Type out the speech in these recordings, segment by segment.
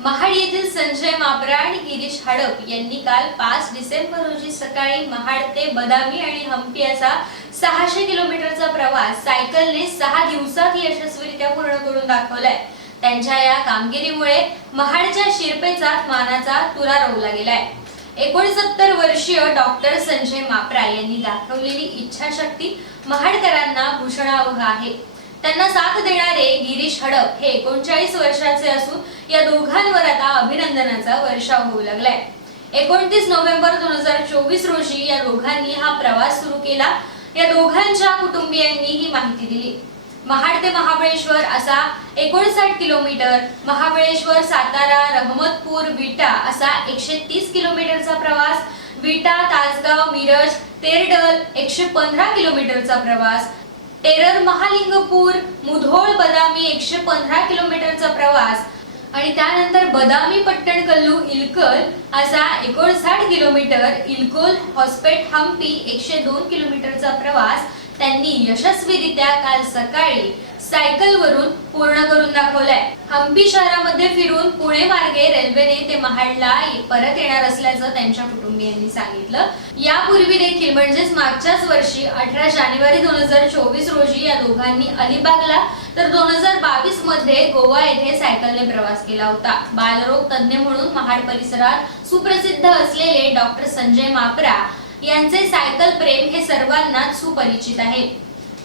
महाड येथील संजय माबरा आणि गिरीश हडप यांनी काल पाच डिसेंबर रोजी सकाळी महाड ते बदामी आणि हम्पी असा सहाशे किलोमीटरचा प्रवास सायकलने सहा दिवसात यशस्वीरित्या पूर्ण करून दाखवलाय. त्यांच्या या कामगिरीमुळे महाडच्या शिरपेचा मानाचा तुरा रोवला गेलाय. एकोणसत्तर वर्षीय डॉक्टर संजय मापरा यांनी दाखवलेली इच्छाशक्ती महाडकरांना भूषणावह आहे. त्यांना साथ देणारे गिरीश हडप हे एकोणचाळीस वर्षाचे असून या दोघांवर आता अभिनंदनाचा वर्षाव होऊ लागलाय. एकोणतीस नोव्हेंबर दोन हजार चोवीस रोजी या दोघांनी हा प्रवास सुरू केला. या दोघांच्या कुटुंबियांनी ही माहिती दिली. महाड ते महाबळेश्वर असा एकोणसाठ किलोमीटर महाबळेश्वर सातारा रहमतपूर विटा असा एकशे तीस किलोमीटरचा प्रवास विटा तासगाव मिरज तेरडल एकशे पंधरा किलोमीटरचा प्रवास टेरर महालिंगपूर मुधोळ बदामी एकशे पंधरा किलोमीटरचा प्रवास आणि त्यानंतर बदामी पट्टणकल्लू इलकल असा एकोणसाठ किलोमीटर इलकोल हॉस्पेट हम्पी एकशे दोन किलोमीटरचा प्रवास त्यांनी यशस्वीरित्या काल सकाळी सायकल वरून पूर्ण करून दाखवलाय. हम्पी शहरामध्ये फिरून पुणे मार्गे रेल्वेने ते महाडला परत येणार असल्याचं त्यांच्या कुटुंबियांनी सांगितलं. यापूर्वी देखील म्हणजेच मागच्याच वर्षी अठरा जानेवारी दोन हजार चोवीस रोजी या दोघांनी अलिबागला तर दोन हजार बावीसमध्ये गोवा येथे सायकलने प्रवास केला होता. बालरोग तज्ज्ञ म्हणून महाड परिसरात सुप्रसिद्ध असलेले डॉक्टर संजय मापरा यांचे सायकल प्रेम हे सर्वांनाच सुपरिचित आहे.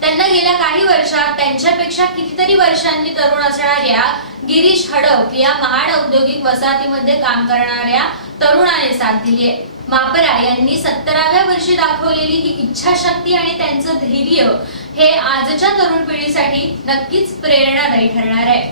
त्यांना गेल्या काही वर्षात त्यांच्यापेक्षा कितीतरी वर्षांनी तरुण असणाऱ्या गिरीश हडप या महाड औद्योगिक वसाहतीमध्ये काम करणाऱ्या तरुणाने साथ दिली आहे. मापरा यांनी सत्तराव्या वर्षी दाखवलेली ही इच्छाशक्ती आणि त्यांचं धैर्य हे आजच्या तरुण पिढीसाठी नक्कीच प्रेरणादायी ठरणार आहे.